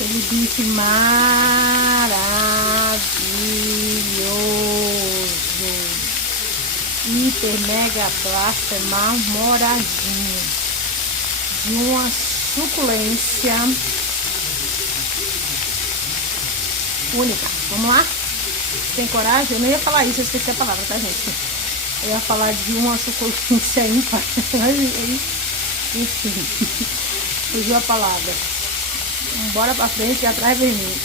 Aquele bife maravilhoso. Hiper, mega, blaster, marmoradinho. De uma suculência única. Vamos lá? Tem coragem? Eu não ia falar isso, eu esqueci a palavra, tá, gente? Eu ia falar de uma suculência ímpar. Enfim, fugiu a palavra. Bora pra frente e atrás vem, gente.